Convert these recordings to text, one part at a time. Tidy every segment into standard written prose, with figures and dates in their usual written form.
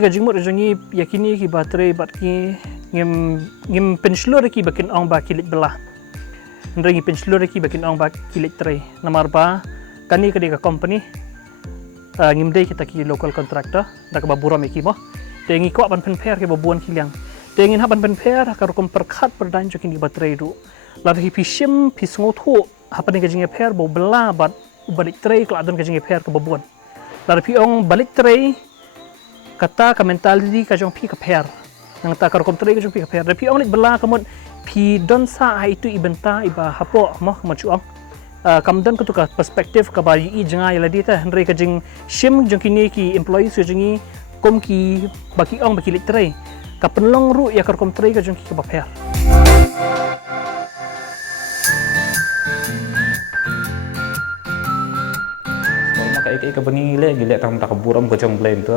ni gajing mo jangi yakini ki baterai bat ki ngim penslur ki bakin ong ba kilit belah nrengi penslur ki bakin ong ba kilit tray namar ba kani ka company ngim dei kita ki local contractor dak ba buram ki mo tengi ko ban penper ke babuan kiliang tengin haban penper ka rukum perkhat perdan jokin ki baterai du lar hi pishim pisngotu hapan ni gajing per bo belah bat balik tray ko adon gajing per ke babuan lar pi ong balik tray kata ka mentality ka jong pi ka per nang ta kar komtre ka jong pi ka per pi ong lit bela kamot pi don sa itu ibenta iba hapo mo machuang kamdan ko to ka perspektif ka ba yi janga yala dita henry ka jing shim jong kini ki employees yo jingi kom ki baki ong baki lit tray ka penlong ru ya kar komtre ka jong ki ka per Ika bengi le gile tam tak buram ko jong blame tu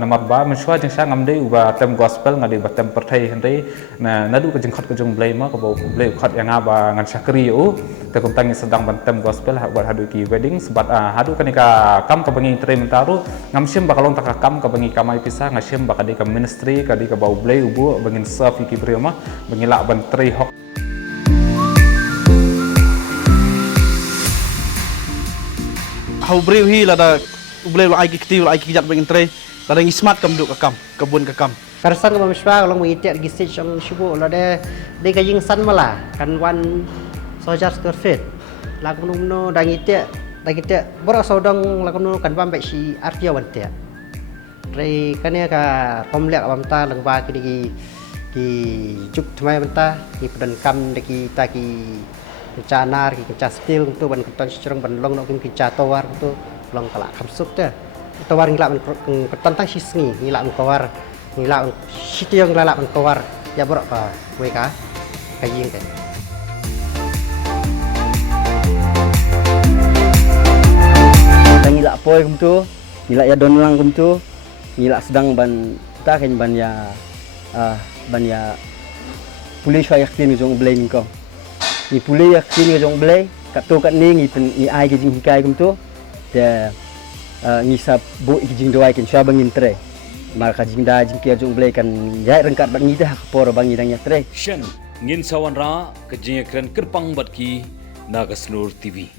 namar ba mensua jeng sa ngamde uba tem gospel ngade ba tem perthai henry na nadu ko jeng khot ko jong blame ko bo blame khot yang aba ngan sakri u te kom tangi sedang ban tem gospel buat hadu ki wedding sebat hadu kanika kam ka bengi tre mentaru ngam sim ba kalong tak kam ka bengi kamai pisah ngasim ba kadi ka ministry kadi ka bau blame ubu bengin serve ki brema bengi lak ban tre hok hau breu hi lada ubleu la aiki kiti la aiki kijat bengin tre lada ngismat kam duk akam kebun kakam Persan ko mamiswa long mengitiak di stage ang shubo lada de kajing san mala kan wan sojar square feet lagu no dangitiak bora sodong lagu no kan bambe si artia wantia re kania ka komlek bamta lang ba ki juk thmai banta ki pedan kam de ki ta ki canar ki ca steel untuk ban keton cerong ban long no ki ca tawar untuk long kala kamsuk te tawar ngilak keton tang sisngi ngilak tawar ngilak sitiong lalak tawar ya borok ka we ka kaying te ngilak poi kum tu ngilak ya don lang kum tu ngilak sedang ban ta ken ban ya pulis wa yaktin jong blame ko ni pulih yak sini jong blay kat tu kat ni ni ai ke jing hikai kum tu de ni sab bu jing doai ken sha bangin tre mar ka jing da jing kia jong blay kan jai rengkat bang ni dah por bang ni dang ya tre shen ngin sawan ra ke jing kren kerpang bat ki naga snur tv